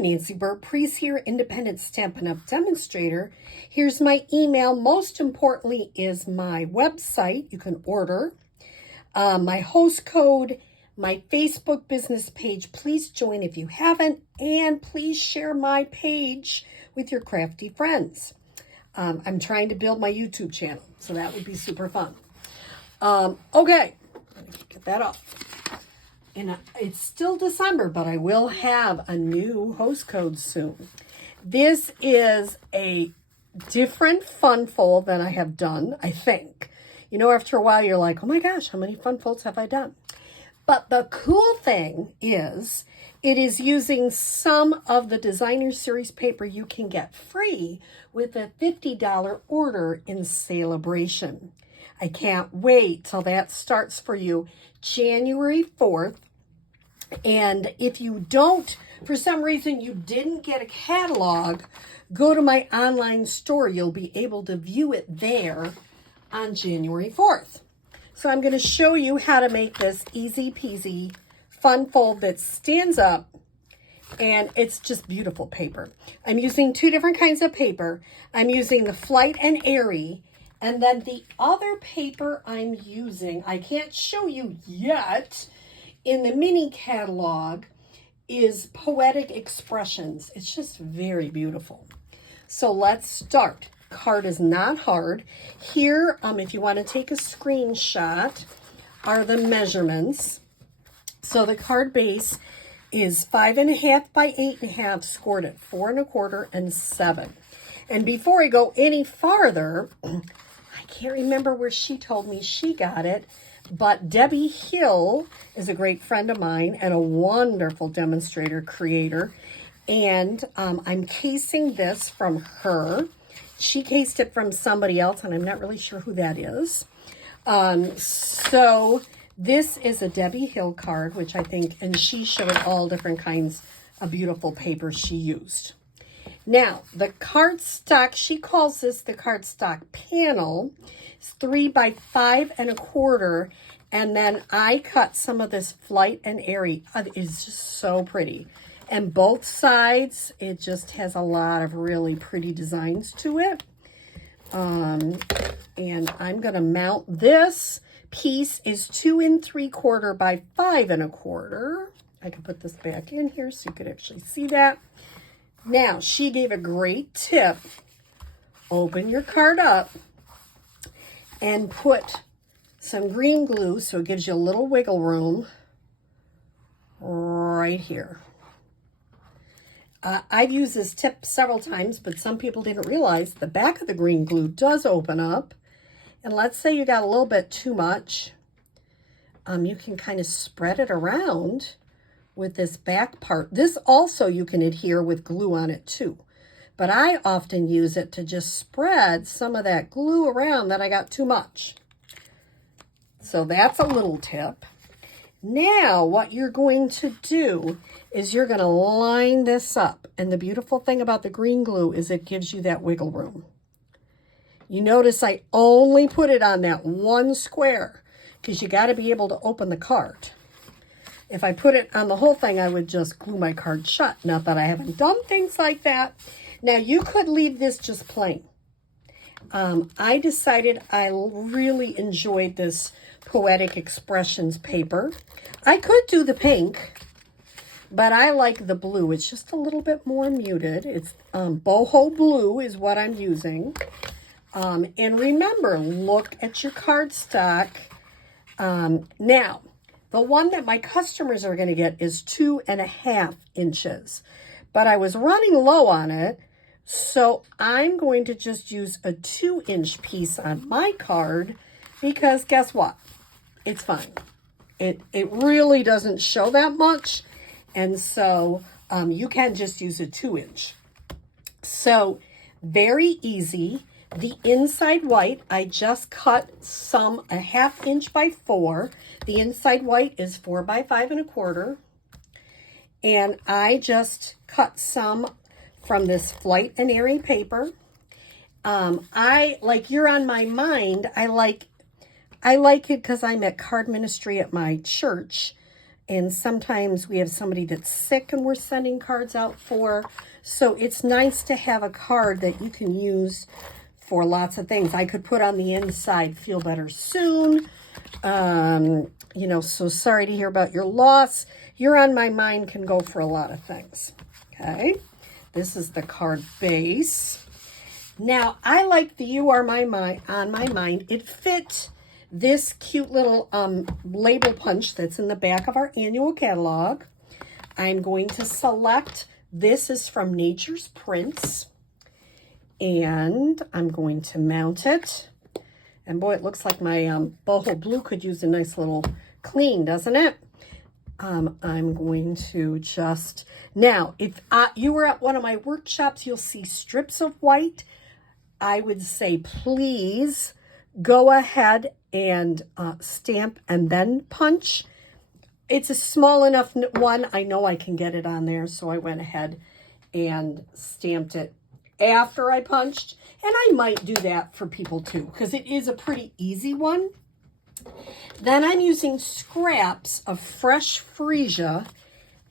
Nancy Burt-Preece here, Independent Stampin' Up! Demonstrator. Here's my email. Most importantly is my website. You can order. My host code, my Facebook business page. Please join if you haven't. And please share my page with your crafty friends. I'm trying to build my YouTube channel, so that would be super fun. Okay, let me get that off. And it's still December, but I will have a new host code soon. This is a different fun fold than I have done, I think. You know, after a while, you're like, oh my gosh, how many fun folds have I done? But the cool thing is, it is using some of the Designer Series paper you can get free with a $50 order in Celebration. I can't wait till that starts for you January 4th. And if you don't, for some reason you didn't get a catalog, go to my online store. You'll be able to view it there on January 4th. So I'm going to show you how to make this easy peasy fun fold that stands up, and it's just beautiful paper. I'm using two different kinds of paper. I'm using the Flight and Airy, and then the other paper I'm using, I can't show you yet, in the mini catalog is Poetic Expressions. It's just very beautiful. So let's start. Card is not hard. Here, if you want to take a screenshot, are the measurements. So the card base is 5.5 by 8.5, scored at 4 1/4 and 7. And before I go any farther, I can't remember where she told me she got it, but Debbie Hill is a great friend of mine and a wonderful demonstrator creator. And I'm casing this from her. She cased it from somebody else, and I'm not really sure who that is. So this is a Debbie Hill card, which I think, and she showed all different kinds of beautiful paper she used. Now, the cardstock, she calls this the cardstock panel. It's 3 by 5 1/4. And then I cut some of this Flight and Airy. It's just so pretty. And both sides, it just has a lot of really pretty designs to it. And I'm going to mount this. Piece is 2 3/4 by 5 1/4. I can put this back in here so you could actually see that. Now, she gave a great tip. Open your card up and put some green glue so it gives you a little wiggle room right here. I've used this tip several times, but some people didn't realize the back of the green glue does open up. And let's say you got a little bit too much. You can kind of spread it around with this back part. This also you can adhere with glue on it too. But I often use it to just spread some of that glue around that I got too much. So that's a little tip. Now what you're going to do is you're going to line this up. And the beautiful thing about the green glue is it gives you that wiggle room. You notice I only put it on that one square because you got to be able to open the card. If I put it on the whole thing, I would just glue my card shut. Not that I haven't done things like that. Now, you could leave this just plain. I decided I really enjoyed this Poetic Expressions paper. I could do the pink, but I like the blue. It's just a little bit more muted. It's boho blue is what I'm using. And remember, look at your cardstock. Now, the one that my customers are going to get is 2.5 inches. But I was running low on it, so I'm going to just use a 2-inch piece on my card because guess what? It's fine. It really doesn't show that much, and so you can just use a 2-inch. So very easy. The inside white, I just cut some 1/2 inch by 4. The inside white is 4 by 5 1/4. And I just cut some from this Flight and Airy paper. You're on my mind. I like it because I'm at card ministry at my church. And sometimes we have somebody that's sick and we're sending cards out for. So it's nice to have a card that you can use for lots of things. I could put on the inside, feel better soon. You know, so sorry to hear about your loss. You're on my mind can go for a lot of things. Okay. This is the card base. Now, I like the You Are My Mind on my mind. It fit this cute little label punch that's in the back of our annual catalog. I'm going to select, this is from Nature's Prints, and I'm going to mount it. And boy, it looks like my boho blue could use a nice little clean, doesn't it? I'm going to just, now, if you were at one of my workshops, you'll see strips of white. I would say, please go ahead and stamp and then punch. It's a small enough one. I know I can get it on there, so I went ahead and stamped it after I punched. And I might do that for people too, because it is a pretty easy one. Then I'm using scraps of fresh freesia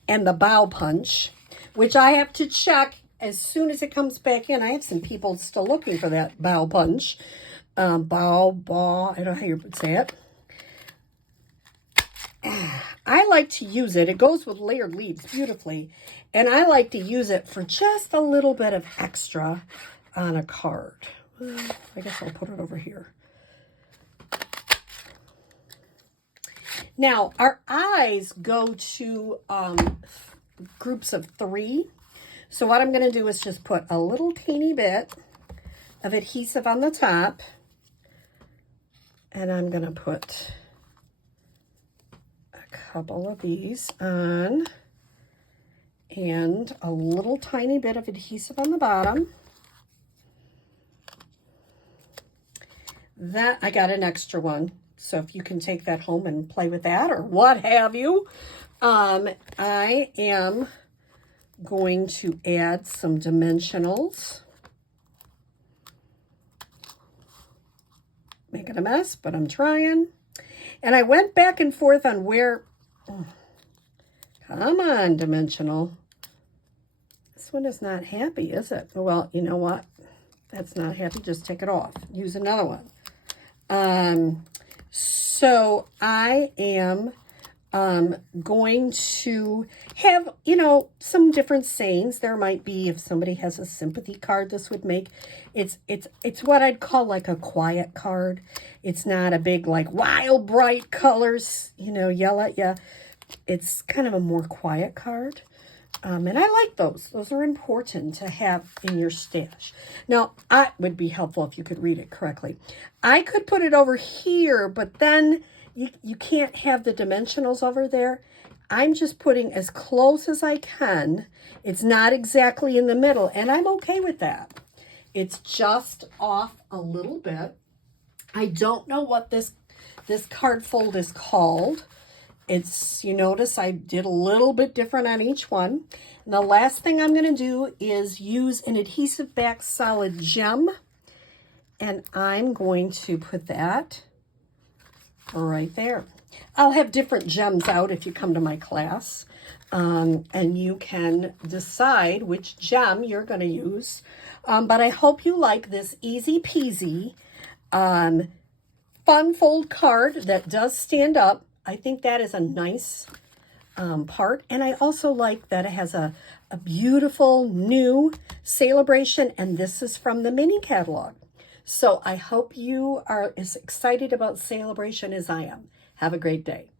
and the bow punch, which I have to check as soon as it comes back in. I have some people still looking for that bow punch. I don't know how you would say it. I like to use it. It goes with layered leaves beautifully. And I like to use it for just a little bit of extra on a card. I guess I'll put it over here. Now, our eyes go to groups of 3. So what I'm going to do is just put a little teeny bit of adhesive on the top. And I'm going to put a couple of these on. And a little tiny bit of adhesive on the bottom. That, I got an extra one. So if you can take that home and play with that or what have you. I am going to add some dimensionals. Making a mess, but I'm trying. And I went back and forth on where, come on, dimensional. This one is not happy, is it? Well, you know what? That's not happy. Just take it off. Use another one. So I am going to have, you know, some different sayings. There might be, if somebody has a sympathy card, this would make, it's what I'd call like a quiet card. It's not a big, like, wild, bright colors, you know, yell at you. It's kind of a more quiet card. And I like those. Those are important to have in your stash. Now, it would be helpful if you could read it correctly. I could put it over here, but then you can't have the dimensionals over there. I'm just putting as close as I can. It's not exactly in the middle, and I'm okay with that. It's just off a little bit. I don't know what this card fold is called. It's, you notice I did a little bit different on each one. And the last thing I'm going to do is use an adhesive back solid gem. And I'm going to put that right there. I'll have different gems out if you come to my class. And you can decide which gem you're going to use. But I hope you like this easy peasy fun fold card that does stand up. I think that is a nice part. And I also like that it has a beautiful new celebration. And this is from the mini catalog. So I hope you are as excited about celebration as I am. Have a great day.